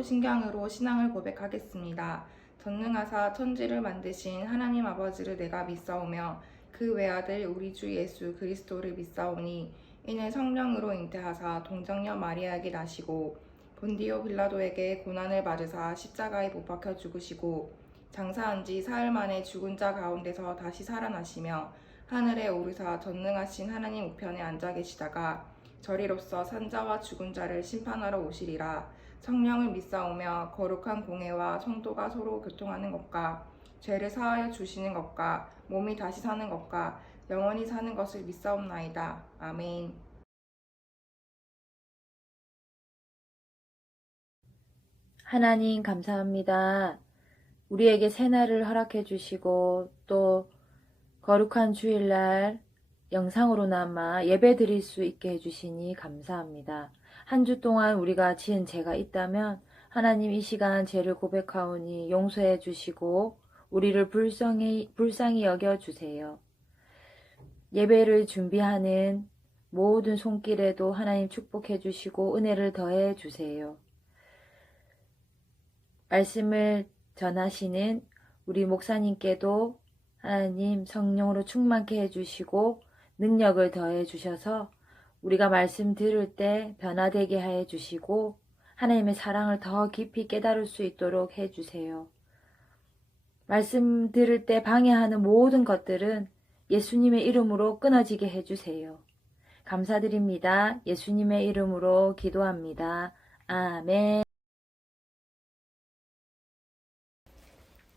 사도신경으로 신앙을 고백하겠습니다. 전능하사 천지를 만드신 하나님 아버지를 내가 믿사오며 그 외아들 우리 주 예수 그리스도를 믿사오니 이는 성령으로 잉태하사 동정녀 마리아에게 나시고 본디오 빌라도에게 고난을 받으사 십자가에 못 박혀 죽으시고 장사한 지 사흘 만에 죽은 자 가운데서 다시 살아나시며 하늘에 오르사 전능하신 하나님 우편에 앉아 계시다가 저리로서 산자와 죽은 자를 심판하러 오시리라. 성령을 믿사오며 거룩한 공회와 성도가 서로 교통하는 것과 죄를 사하여 주시는 것과 몸이 다시 사는 것과 영원히 사는 것을 믿사옵나이다. 아멘. 하나님 감사합니다. 우리에게 새날을 허락해 주시고 또 거룩한 주일날 영상으로나마 예배 드릴 수 있게 해주시니 감사합니다. 한 주 동안 우리가 지은 죄가 있다면 하나님 이 시간 죄를 고백하오니 용서해 주시고 우리를 불쌍히 여겨주세요. 예배를 준비하는 모든 손길에도 하나님 축복해 주시고 은혜를 더해 주세요. 말씀을 전하시는 우리 목사님께도 하나님 성령으로 충만케 해주시고 능력을 더해 주셔서 우리가 말씀 들을 때 변화되게 해 주시고 하나님의 사랑을 더 깊이 깨달을 수 있도록 해주세요. 말씀 들을 때 방해하는 모든 것들은 예수님의 이름으로 끊어지게 해주세요. 감사드립니다. 예수님의 이름으로 기도합니다. 아멘.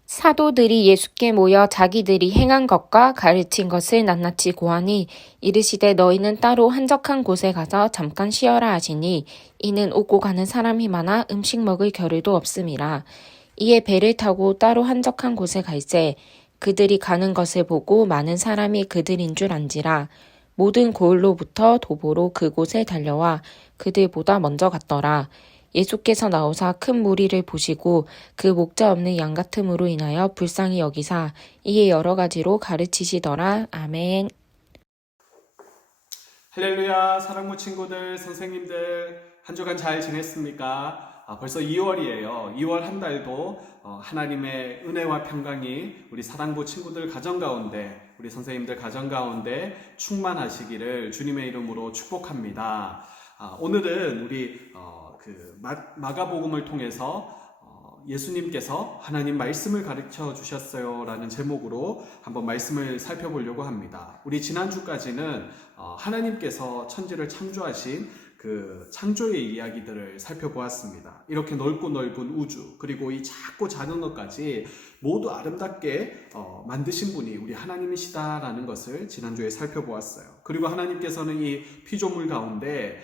사도들이 예수께 모여 자기들이 행한 것과 가르친 것을 낱낱이 고하니 이르시되 너희는 따로 한적한 곳에 가서 잠깐 쉬어라 하시니 이는 오고 가는 사람이 많아 음식 먹을 겨를도 없음이라. 이에 배를 타고 따로 한적한 곳에 갈새 그들이 가는 것을 보고 많은 사람이 그들인 줄 안지라. 모든 고을로부터 도보로 그곳에 달려와 그들보다 먼저 갔더라. 예수께서 나오사 큰 무리를 보시고 그 목자 없는 양 같음으로 인하여 불쌍히 여기사 이에 여러 가지로 가르치시더라. 아멘. 할렐루야. 사랑부 친구들, 선생님들 한 주간 잘 지냈습니까? 벌써 2월이에요. 2월 한 달도 하나님의 은혜와 평강이 우리 사랑부 친구들 가정 가운데, 우리 선생님들 가정 가운데 충만하시기를 주님의 이름으로 축복합니다. 오늘은 우리 마가복음을 통해서 예수님께서 하나님 말씀을 가르쳐 주셨어요 라는 제목으로 한번 말씀을 살펴보려고 합니다. 우리 지난주까지는 하나님께서 천지를 창조하신 그 창조의 이야기들을 살펴보았습니다. 이렇게 넓고 넓은 우주, 그리고 이 작고 작은 것까지 모두 아름답게 만드신 분이 우리 하나님이시다라는 것을 지난주에 살펴보았어요. 그리고 하나님께서는 이 피조물 가운데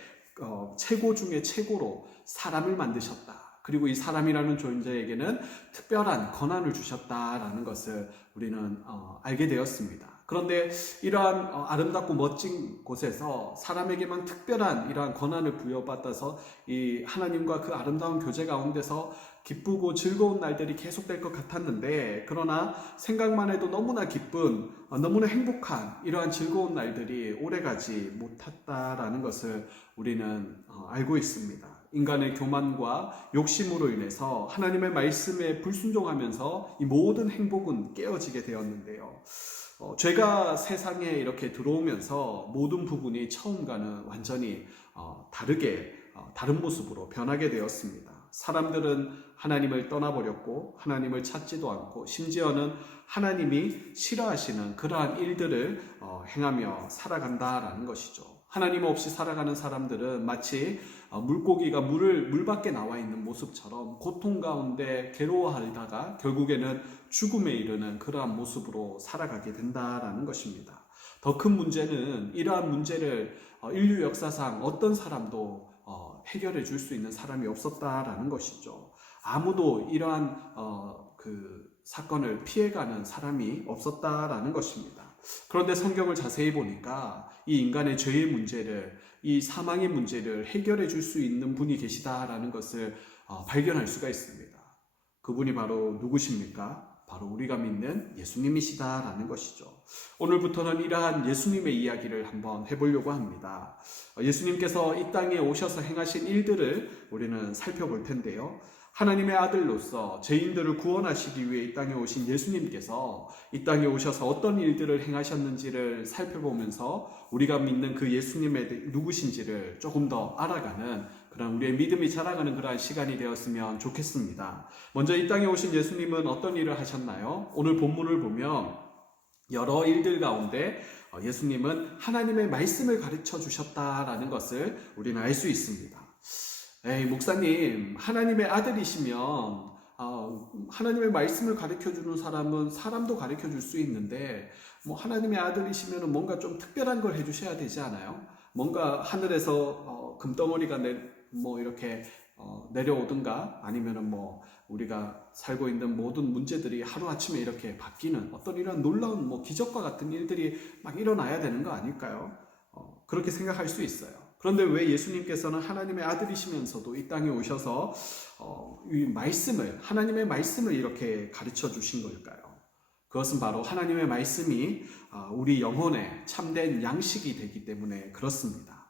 최고 중에 최고로 사람을 만드셨다. 그리고 이 사람이라는 존재에게는 특별한 권한을 주셨다라는 것을 우리는 알게 되었습니다. 그런데 이러한 아름답고 멋진 곳에서 사람에게만 특별한 이러한 권한을 부여받아서 이 하나님과 그 아름다운 교제 가운데서 기쁘고 즐거운 날들이 계속될 것 같았는데, 그러나 생각만 해도 너무나 기쁜, 너무나 행복한 이러한 즐거운 날들이 오래가지 못했다라는 것을 우리는 알고 있습니다. 인간의 교만과 욕심으로 인해서 하나님의 말씀에 불순종하면서 이 모든 행복은 깨어지게 되었는데요. 죄가 세상에 이렇게 들어오면서 모든 부분이 처음과는 완전히 다른 모습으로 변하게 되었습니다. 사람들은 하나님을 떠나버렸고 하나님을 찾지도 않고 심지어는 하나님이 싫어하시는 그러한 일들을 행하며 살아간다라는 것이죠. 하나님 없이 살아가는 사람들은 마치 물고기가 물 밖에 나와 있는 모습처럼 고통 가운데 괴로워하다가 결국에는 죽음에 이르는 그러한 모습으로 살아가게 된다라는 것입니다. 더 큰 문제는 이러한 문제를 인류 역사상 어떤 사람도 해결해 줄 수 있는 사람이 없었다라는 것이죠. 아무도 이러한 사건을 피해가는 사람이 없었다라는 것입니다. 그런데 성경을 자세히 보니까 이 인간의 죄의 문제를, 이 사망의 문제를 해결해 줄 수 있는 분이 계시다라는 것을 발견할 수가 있습니다. 그분이 바로 누구십니까? 바로 우리가 믿는 예수님이시다라는 것이죠. 오늘부터는 이러한 예수님의 이야기를 한번 해보려고 합니다. 예수님께서 이 땅에 오셔서 행하신 일들을 우리는 살펴볼 텐데요. 하나님의 아들로서 죄인들을 구원하시기 위해 이 땅에 오신 예수님께서 이 땅에 오셔서 어떤 일들을 행하셨는지를 살펴보면서 우리가 믿는 그 예수님의 누구신지를 조금 더 알아가는 그런 우리의 믿음이 자라가는 그러한 시간이 되었으면 좋겠습니다. 먼저 이 땅에 오신 예수님은 어떤 일을 하셨나요? 오늘 본문을 보면 여러 일들 가운데 예수님은 하나님의 말씀을 가르쳐 주셨다라는 것을 우리는 알 수 있습니다. 에이, 목사님, 하나님의 아들이시면 하나님의 말씀을 가르쳐주는 사람은 사람도 가르쳐줄 수 있는데 하나님의 아들이시면 뭔가 좀 특별한 걸 해주셔야 되지 않아요? 뭔가 하늘에서 금덩어리가 이렇게 내려오든가 아니면은 우리가 살고 있는 모든 문제들이 하루아침에 이렇게 바뀌는 어떤 이런 놀라운 기적과 같은 일들이 막 일어나야 되는 거 아닐까요? 그렇게 생각할 수 있어요. 그런데 왜 예수님께서는 하나님의 아들이시면서도 이 땅에 오셔서 하나님의 말씀을 이렇게 가르쳐 주신 걸까요? 그것은 바로 하나님의 말씀이 우리 영혼의 참된 양식이 되기 때문에 그렇습니다.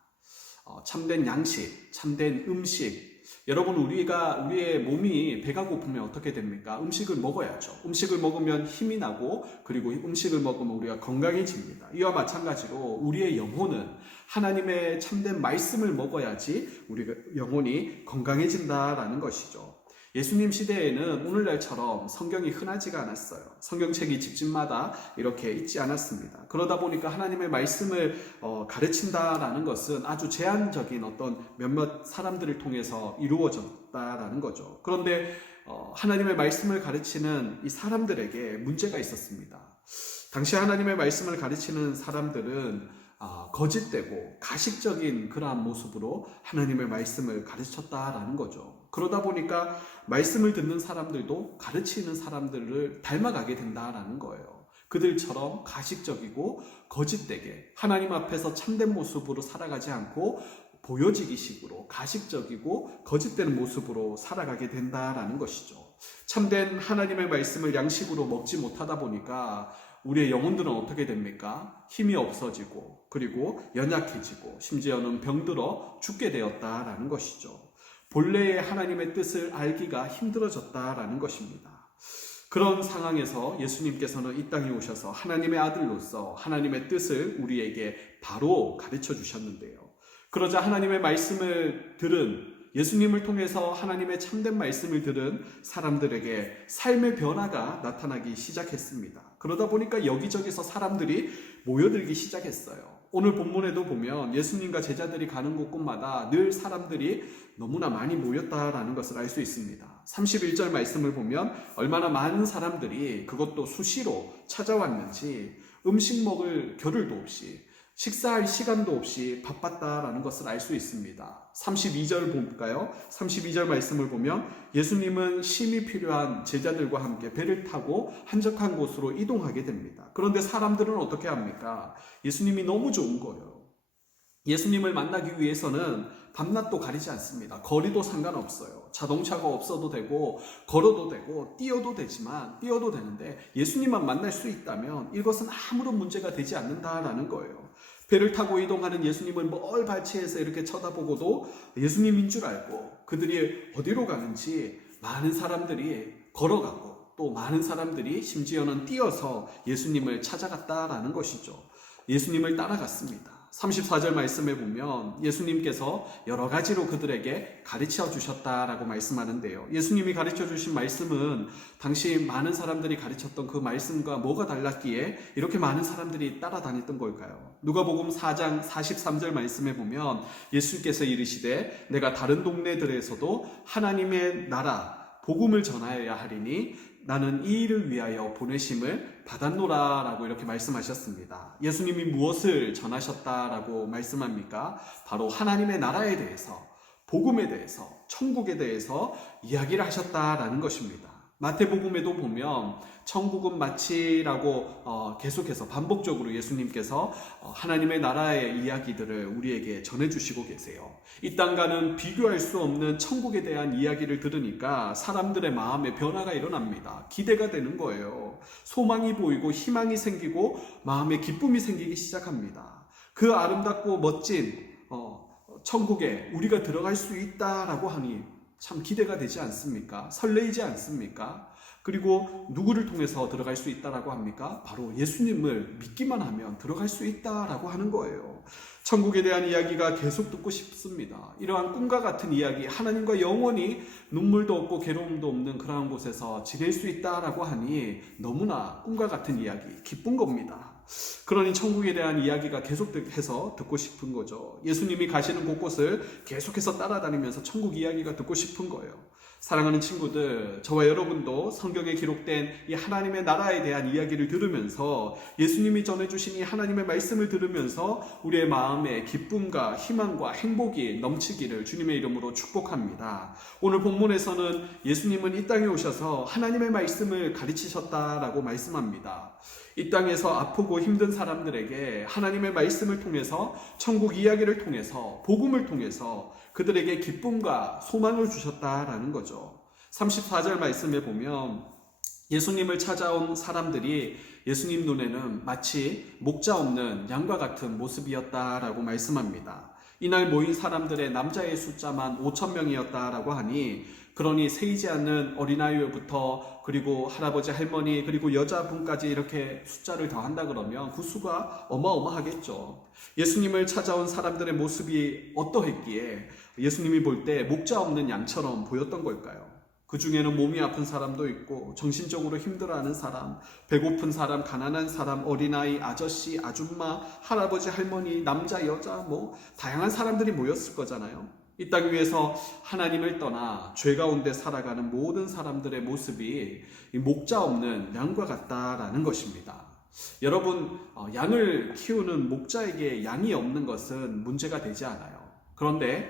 참된 양식, 참된 음식. 여러분, 우리의 몸이 배가 고프면 어떻게 됩니까? 음식을 먹어야죠. 음식을 먹으면 힘이 나고, 그리고 음식을 먹으면 우리가 건강해집니다. 이와 마찬가지로 우리의 영혼은 하나님의 참된 말씀을 먹어야지 우리가 영혼이 건강해진다라는 것이죠. 예수님 시대에는 오늘날처럼 성경이 흔하지가 않았어요. 성경책이 집집마다 이렇게 있지 않았습니다. 그러다 보니까 하나님의 말씀을 가르친다라는 것은 아주 제한적인 어떤 몇몇 사람들을 통해서 이루어졌다라는 거죠. 그런데 하나님의 말씀을 가르치는 이 사람들에게 문제가 있었습니다. 당시 하나님의 말씀을 가르치는 사람들은 거짓되고 가식적인 그러한 모습으로 하나님의 말씀을 가르쳤다라는 거죠. 그러다 보니까 말씀을 듣는 사람들도 가르치는 사람들을 닮아가게 된다라는 거예요. 그들처럼 가식적이고 거짓되게 하나님 앞에서 참된 모습으로 살아가지 않고 보여지기 식으로 가식적이고 거짓되는 모습으로 살아가게 된다라는 것이죠. 참된 하나님의 말씀을 양식으로 먹지 못하다 보니까 우리의 영혼들은 어떻게 됩니까? 힘이 없어지고 그리고 연약해지고 심지어는 병들어 죽게 되었다라는 것이죠. 본래의 하나님의 뜻을 알기가 힘들어졌다라는 것입니다. 그런 상황에서 예수님께서는 이 땅에 오셔서 하나님의 아들로서 하나님의 뜻을 우리에게 바로 가르쳐 주셨는데요. 그러자 하나님의 말씀을 들은 예수님을 통해서 하나님의 참된 말씀을 들은 사람들에게 삶의 변화가 나타나기 시작했습니다. 그러다 보니까 여기저기서 사람들이 모여들기 시작했어요. 오늘 본문에도 보면 예수님과 제자들이 가는 곳곳마다 늘 사람들이 너무나 많이 모였다라는 것을 알 수 있습니다. 31절 말씀을 보면 얼마나 많은 사람들이 그것도 수시로 찾아왔는지 음식 먹을 겨를도 없이 식사할 시간도 없이 바빴다라는 것을 알 수 있습니다. 32절 볼까요? 32절 말씀을 보면 예수님은 쉼이 필요한 제자들과 함께 배를 타고 한적한 곳으로 이동하게 됩니다. 그런데 사람들은 어떻게 합니까? 예수님이 너무 좋은 거예요. 예수님을 만나기 위해서는 밤낮도 가리지 않습니다. 거리도 상관없어요. 자동차가 없어도 되고 걸어도 되고 뛰어도 되는데 예수님만 만날 수 있다면 이것은 아무런 문제가 되지 않는다라는 거예요. 배를 타고 이동하는 예수님을 멀 발치에서 이렇게 쳐다보고도 예수님인 줄 알고 그들이 어디로 가는지 많은 사람들이 걸어가고 또 많은 사람들이 심지어는 뛰어서 예수님을 찾아갔다라는 것이죠. 예수님을 따라갔습니다. 34절 말씀에 보면 예수님께서 여러 가지로 그들에게 가르쳐 주셨다라고 말씀하는데요. 예수님이 가르쳐 주신 말씀은 당시 많은 사람들이 가르쳤던 그 말씀과 뭐가 달랐기에 이렇게 많은 사람들이 따라다녔던 걸까요? 누가복음 4장 43절 말씀에 보면 예수께서 이르시되 내가 다른 동네들에서도 하나님의 나라 복음을 전하여야 하리니 나는 이 일을 위하여 보내심을 받았노라 라고 이렇게 말씀하셨습니다. 예수님이 무엇을 전하셨다라고 말씀합니까? 바로 하나님의 나라에 대해서, 복음에 대해서, 천국에 대해서 이야기를 하셨다라는 것입니다. 마태복음에도 보면 천국은 마치라고 계속해서 반복적으로 예수님께서 하나님의 나라의 이야기들을 우리에게 전해주시고 계세요. 이 땅과는 비교할 수 없는 천국에 대한 이야기를 들으니까 사람들의 마음에 변화가 일어납니다. 기대가 되는 거예요. 소망이 보이고 희망이 생기고 마음에 기쁨이 생기기 시작합니다. 그 아름답고 멋진 천국에 우리가 들어갈 수 있다라고 하니 참 기대가 되지 않습니까? 설레이지 않습니까? 그리고 누구를 통해서 들어갈 수 있다라고 합니까? 바로 예수님을 믿기만 하면 들어갈 수 있다라고 하는 거예요. 천국에 대한 이야기가 계속 듣고 싶습니다. 이러한 꿈과 같은 이야기, 하나님과 영원히 눈물도 없고 괴로움도 없는 그러한 곳에서 지낼 수 있다라고 하니 너무나 꿈과 같은 이야기, 기쁜 겁니다. 그러니 천국에 대한 이야기가 계속해서 듣고 싶은 거죠. 예수님이 가시는 곳곳을 계속해서 따라다니면서 천국 이야기가 듣고 싶은 거예요. 사랑하는 친구들, 저와 여러분도 성경에 기록된 이 하나님의 나라에 대한 이야기를 들으면서 예수님이 전해주신 이 하나님의 말씀을 들으면서 우리의 마음에 기쁨과 희망과 행복이 넘치기를 주님의 이름으로 축복합니다. 오늘 본문에서는 예수님은 이 땅에 오셔서 하나님의 말씀을 가르치셨다라고 말씀합니다. 이 땅에서 아프고 힘든 사람들에게 하나님의 말씀을 통해서 천국 이야기를 통해서 복음을 통해서 그들에게 기쁨과 소망을 주셨다라는 거죠. 34절 말씀에 보면 예수님을 찾아온 사람들이 예수님 눈에는 마치 목자 없는 양과 같은 모습이었다라고 말씀합니다. 이날 모인 사람들의 남자의 숫자만 5,000명이었다라고 하니 그러니 세이지 않는 어린아이부터 그리고 할아버지 할머니 그리고 여자분까지 이렇게 숫자를 더한다 그러면 그 수가 어마어마하겠죠. 예수님을 찾아온 사람들의 모습이 어떠했기에 예수님이 볼 때 목자 없는 양처럼 보였던 걸까요? 그 중에는 몸이 아픈 사람도 있고 정신적으로 힘들어하는 사람, 배고픈 사람, 가난한 사람, 어린아이, 아저씨, 아줌마, 할아버지, 할머니, 남자, 여자 다양한 사람들이 모였을 거잖아요. 이 땅 위에서 하나님을 떠나 죄 가운데 살아가는 모든 사람들의 모습이 목자 없는 양과 같다라는 것입니다. 여러분, 양을 키우는 목자에게 양이 없는 것은 문제가 되지 않아요. 그런데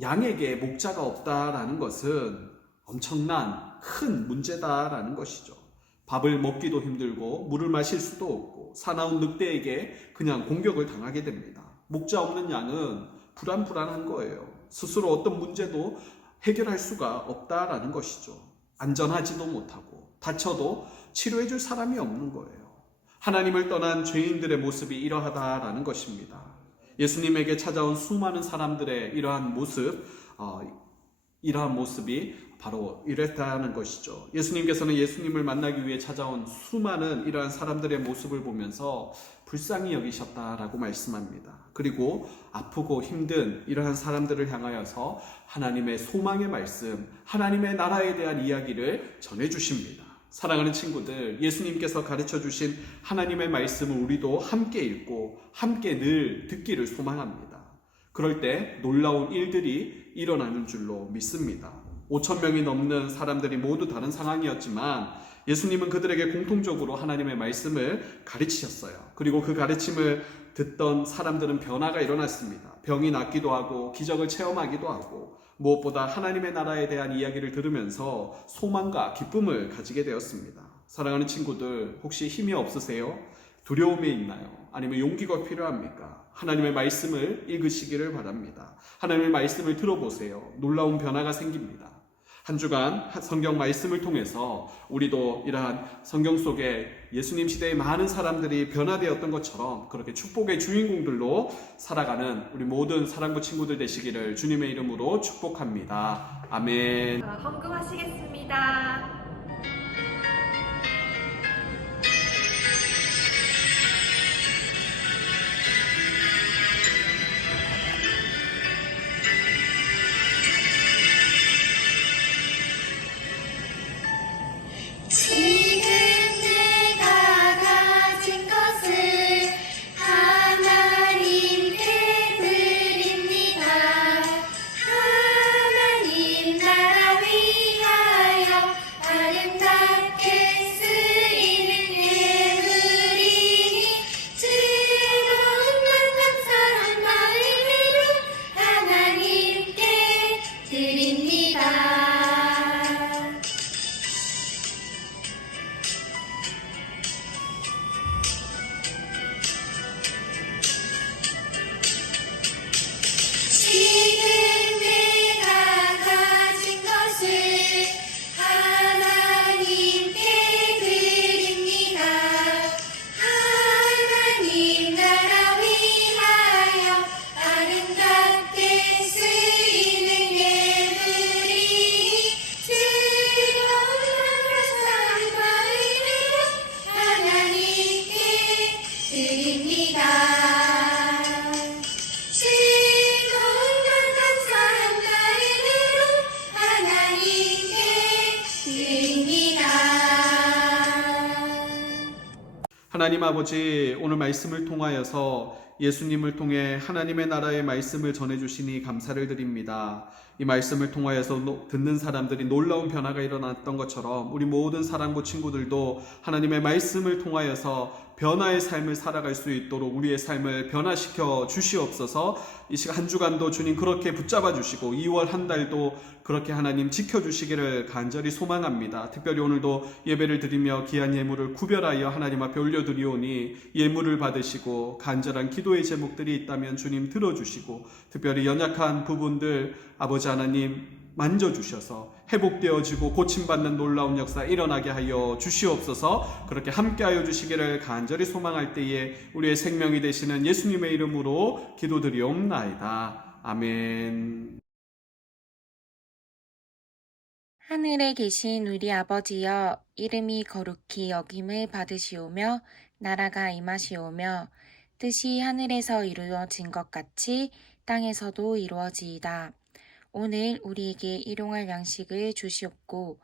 양에게 목자가 없다라는 것은 엄청난 큰 문제다라는 것이죠. 밥을 먹기도 힘들고 물을 마실 수도 없고 사나운 늑대에게 그냥 공격을 당하게 됩니다. 목자 없는 양은 불안한 거예요. 스스로 어떤 문제도 해결할 수가 없다라는 것이죠. 안전하지도 못하고 다쳐도 치료해 줄 사람이 없는 거예요. 하나님을 떠난 죄인들의 모습이 이러하다라는 것입니다. 예수님에게 찾아온 수많은 사람들의 이러한 모습이 바로 이랬다는 것이죠. 예수님께서는 예수님을 만나기 위해 찾아온 수많은 이러한 사람들의 모습을 보면서 불쌍히 여기셨다라고 말씀합니다. 그리고 아프고 힘든 이러한 사람들을 향하여서 하나님의 소망의 말씀, 하나님의 나라에 대한 이야기를 전해주십니다. 사랑하는 친구들, 예수님께서 가르쳐 주신 하나님의 말씀을 우리도 함께 읽고 함께 늘 듣기를 소망합니다. 그럴 때 놀라운 일들이 일어나는 줄로 믿습니다. 5,000명이 넘는 사람들이 모두 다른 상황이었지만 예수님은 그들에게 공통적으로 하나님의 말씀을 가르치셨어요. 그리고 그 가르침을 듣던 사람들은 변화가 일어났습니다. 병이 낫기도 하고 기적을 체험하기도 하고 무엇보다 하나님의 나라에 대한 이야기를 들으면서 소망과 기쁨을 가지게 되었습니다. 사랑하는 친구들, 혹시 힘이 없으세요? 두려움이 있나요? 아니면 용기가 필요합니까? 하나님의 말씀을 읽으시기를 바랍니다. 하나님의 말씀을 들어보세요. 놀라운 변화가 생깁니다. 한 주간 성경 말씀을 통해서 우리도 이러한 성경 속에 예수님 시대의 많은 사람들이 변화되었던 것처럼 그렇게 축복의 주인공들로 살아가는 우리 모든 사랑부 친구들 되시기를 주님의 이름으로 축복합니다. 아멘. 헌금하시겠습니다. 지금 내가 가진 것을 하나님께 드립니다. 하나님 나라 위하여 하나님 아버지, 오늘 말씀을 통하여서 예수님을 통해 하나님의 나라의 말씀을 전해주시니 감사를 드립니다. 이 말씀을 통하여서 듣는 사람들이 놀라운 변화가 일어났던 것처럼 우리 모든 사랑부 친구들도 하나님의 말씀을 통하여서 변화의 삶을 살아갈 수 있도록 우리의 삶을 변화시켜 주시옵소서. 이 시간 한 주간도 주님 그렇게 붙잡아 주시고 2월 한 달도 그렇게 하나님 지켜주시기를 간절히 소망합니다. 특별히 오늘도 예배를 드리며 귀한 예물을 구별하여 하나님 앞에 올려드리오니 예물을 받으시고 간절한 기도의 제목들이 있다면 주님 들어주시고 특별히 연약한 부분들 아버지 하나님 만져주셔서 회복되어지고 고침받는 놀라운 역사 일어나게 하여 주시옵소서. 그렇게 함께하여 주시기를 간절히 소망할 때에 우리의 생명이 되시는 예수님의 이름으로 기도드리옵나이다. 아멘. 하늘에 계신 우리 아버지여, 이름이 거룩히 여김을 받으시오며 나라가 임하시오며 뜻이 하늘에서 이루어진 것 같이 땅에서도 이루어지이다. 오늘 우리에게 일용할 양식을 주시옵고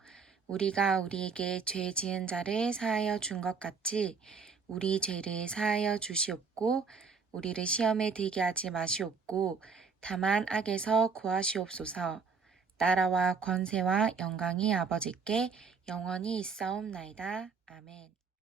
우리가 우리에게 죄 지은 자를 사하여 준 것 같이 우리 죄를 사하여 주시옵고 우리를 시험에 들게 하지 마시옵고 다만 악에서 구하시옵소서. 나라와 권세와 영광이 아버지께 영원히 있사옵나이다. 아멘.